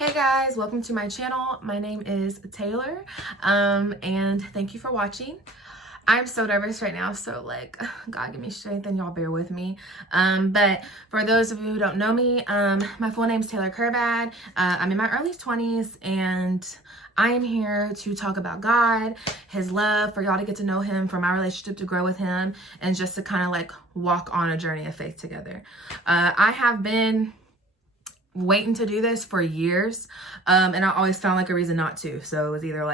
Hey guys, welcome to my channel. My name is Taylor, and thank you for watching. I'm so nervous right now, so God give me strength and y'all bear with me. But for those of you who don't know me, my full name is Taylor Kerbad. I'm in my early 20s and I am here to talk about God, his love, for y'all to get to know him, for my relationship to grow with him, and just to kind of walk on a journey of faith together. I have been waiting to do this for years, and I always found a reason not to. So it was either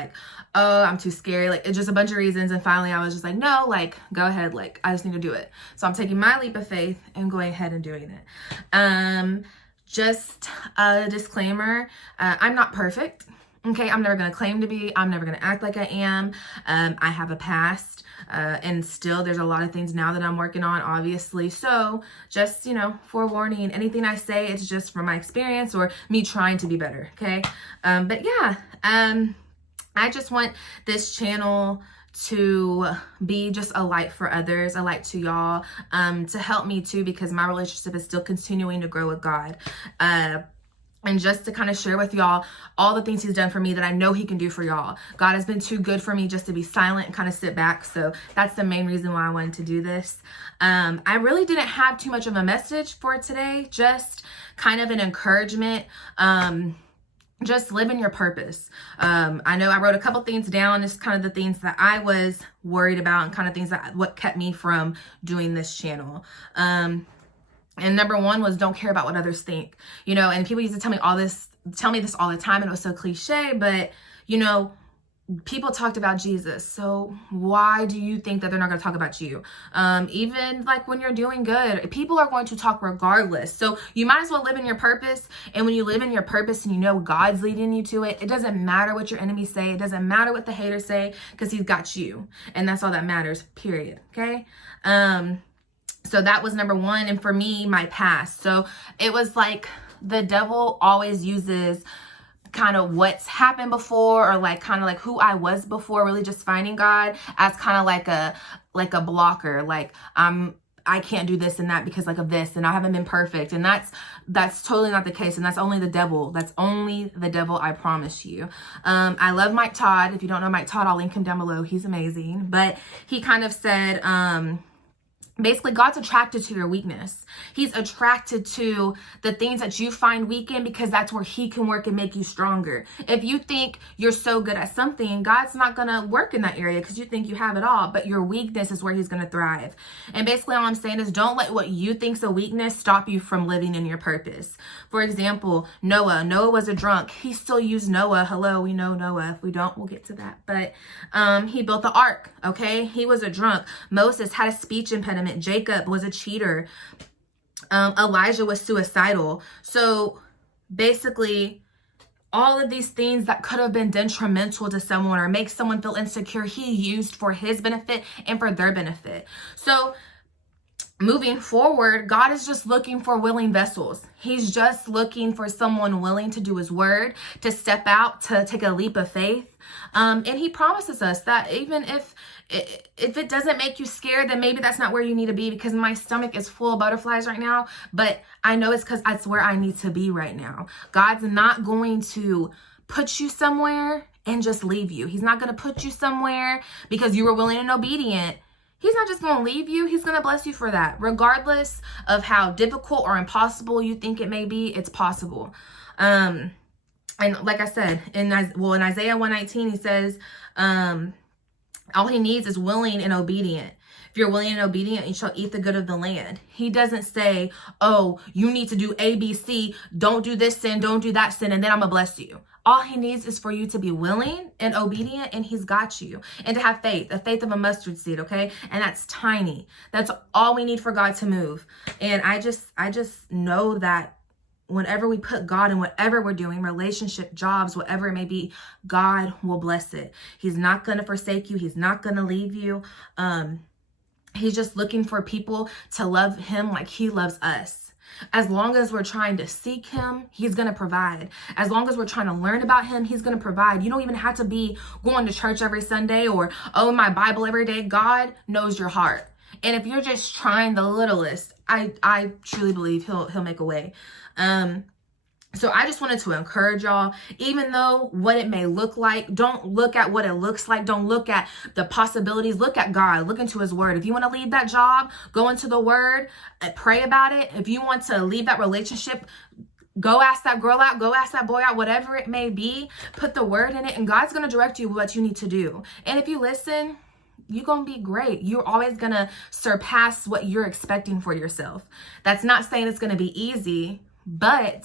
oh, I'm too scary, it's just a bunch of reasons, and finally I was just no, go ahead, I just need to do it. So I'm taking my leap of faith and going ahead and doing it. Just a disclaimer, I'm not perfect. Okay, I'm never going to claim to be. I'm never going to act like I am. I have a past, and still there's a lot of things now that I'm working on, obviously. So just, forewarning, anything I say, it's just from my experience or me trying to be better, okay? But yeah, I just want this channel to be just a light for others, a light to y'all, to help me too, because my relationship is still continuing to grow with God. And just to kind of share with y'all all the things he's done for me that I know he can do for y'all. God has been too good for me just to be silent and kind of sit back. So that's the main reason why I wanted to do this. I really didn't have too much of a message for today, just kind of an encouragement. Just live in your purpose. I know I wrote a couple things down, just kind of the things that I was worried about and kind of things that what kept me from doing this channel. And number one was don't care about what others think, and people used to tell me this all the time, and it was so cliche, but people talked about Jesus. So why do you think that they're not going to talk about you? Even when you're doing good, people are going to talk regardless. So you might as well live in your purpose. And when you live in your purpose and God's leading you to it, it doesn't matter what your enemies say. It doesn't matter what the haters say, because he's got you. And that's all that matters, period. Okay. So that was number one. And for me, my past. So it was the devil always uses kind of what's happened before, or kind of who I was before really just finding God, as kind of a blocker. I can't do this and that because of this, and I haven't been perfect. And that's totally not the case. And that's only the devil. That's only the devil, I promise you. I love Mike Todd. If you don't know Mike Todd, I'll link him down below. He's amazing. But he kind of said, basically, God's attracted to your weakness. He's attracted to the things that you find weak in, because that's where he can work and make you stronger. If you think you're so good at something, God's not going to work in that area because you think you have it all, but your weakness is where he's going to thrive. And basically all I'm saying is don't let what you think's a weakness stop you from living in your purpose. For example, Noah was a drunk. He still used Noah. Hello, we know Noah. If we don't, we'll get to that. But he built the ark, okay? He was a drunk. Moses had a speech impediment. Jacob was a cheater. Elijah was suicidal. So basically, all of these things that could have been detrimental to someone or make someone feel insecure, he used for his benefit and for their benefit. So moving forward, God is just looking for willing vessels. He's just looking for someone willing to do his word, to step out, to take a leap of faith. And he promises us that even if it doesn't make you scared, then maybe that's not where you need to be, because my stomach is full of butterflies right now. But I know it's because that's where I need to be right now. God's not going to put you somewhere and just leave you. He's not going to put you somewhere because you were willing and obedient. He's not just going to leave you. He's going to bless you for that. Regardless of how difficult or impossible you think it may be, it's possible. And like I said, in Isaiah 119, he says, all he needs is willing and obedient. If you're willing and obedient, you shall eat the good of the land. He doesn't say, oh, you need to do A, B, C. Don't do this sin. Don't do that sin. And then I'm going to bless you. All he needs is for you to be willing and obedient, and he's got you. And to have faith, the faith of a mustard seed, okay? And that's tiny. That's all we need for God to move. And I just know that whenever we put God in whatever we're doing, relationship, jobs, whatever it may be, God will bless it. He's not going to forsake you. He's not going to leave you. He's just looking for people to love him like he loves us. As long as we're trying to seek him, he's going to provide. As long as we're trying to learn about him, he's going to provide. You don't even have to be going to church every Sunday or, my Bible every day. God knows your heart. And if you're just trying the littlest, I truly believe he'll make a way. So I just wanted to encourage y'all, even though what it may look like, don't look at what it looks like. Don't look at the possibilities. Look at God. Look into his word. If you want to leave that job, go into the word, pray about it. If you want to leave that relationship, go ask that girl out, go ask that boy out, whatever it may be, put the word in it, and God's going to direct you what you need to do. And if you listen, you're going to be great. You're always going to surpass what you're expecting for yourself. That's not saying it's going to be easy, but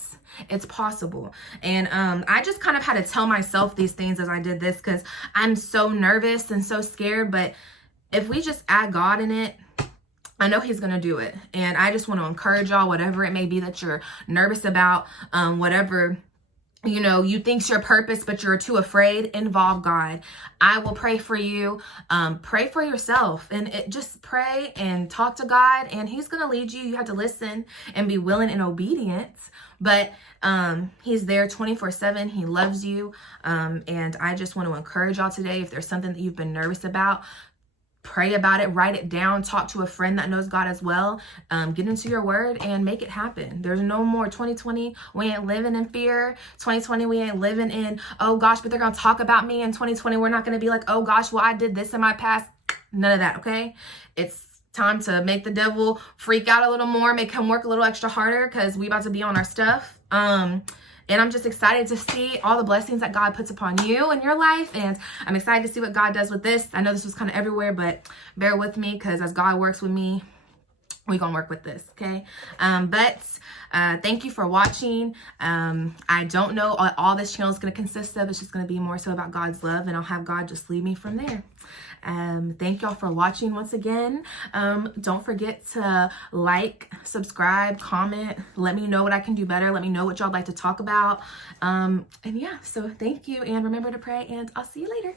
it's possible. And I just kind of had to tell myself these things as I did this, because I'm so nervous and so scared. But if we just add God in it, I know he's going to do it. And I just want to encourage y'all, whatever it may be that you're nervous about, whatever, you know, you think's your purpose, but you're too afraid, involve God. I will pray for you. Pray for yourself, and just pray and talk to God, and he's going to lead you. You have to listen and be willing and obedient, but he's there 24/7. He loves you. And I just want to encourage y'all today, if there's something that you've been nervous about, pray about it, write it down, talk to a friend that knows God as well, get into your word and make it happen. There's no more 2020. We ain't living in fear. 2020, we ain't living in, oh gosh, but they're going to talk about me. In 2020, we're not going to be like, oh gosh, well, I did this in my past. None of that, okay? It's time to make the devil freak out a little more, make him work a little extra harder, because we about to be on our stuff. And I'm just excited to see all the blessings that God puts upon you in your life. And I'm excited to see what God does with this. I know this was kind of everywhere, but bear with me, because as God works with me, we're going to work with this, okay? Thank you for watching. I don't know what all this channel is going to consist of. It's just going to be more so about God's love, and I'll have God just lead me from there. Thank y'all for watching once again. Don't forget to like, subscribe, comment. Let me know what I can do better. Let me know what y'all like to talk about. And yeah, so thank you, and remember to pray, and I'll see you later.